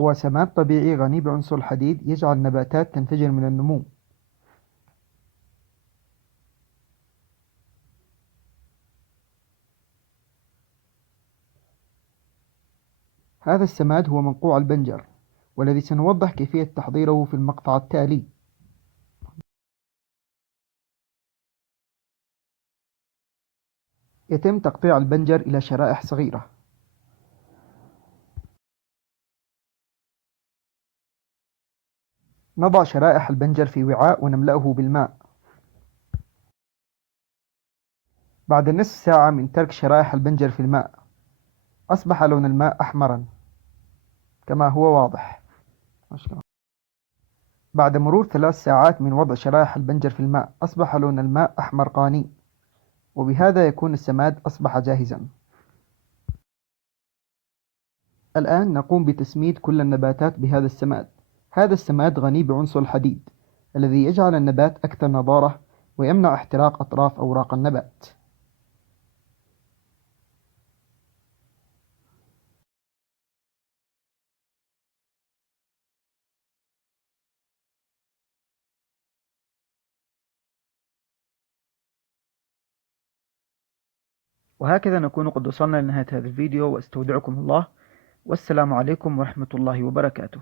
هو سماد طبيعي غني بعنصر الحديد يجعل النباتات تنفجر من النمو. هذا السماد هو منقوع البنجر، والذي سنوضح كيفية تحضيره في المقطع التالي. يتم تقطيع البنجر إلى شرائح صغيرة. نضع شرائح البنجر في وعاء ونملأه بالماء. بعد نصف ساعة من ترك شرائح البنجر في الماء، أصبح لون الماء أحمرا كما هو واضح. بعد مرور 3 ساعات من وضع شرائح البنجر في الماء، أصبح لون الماء أحمر قاني، وبهذا يكون السماد أصبح جاهزا. الآن نقوم بتسميد كل النباتات بهذا السماد. هذا السماد غني بعنصر الحديد الذي يجعل النبات أكثر نضارة ويمنع احتراق أطراف أوراق النبات. وهكذا نكون قد وصلنا لنهاية هذا الفيديو، واستودعكم الله، والسلام عليكم ورحمة الله وبركاته.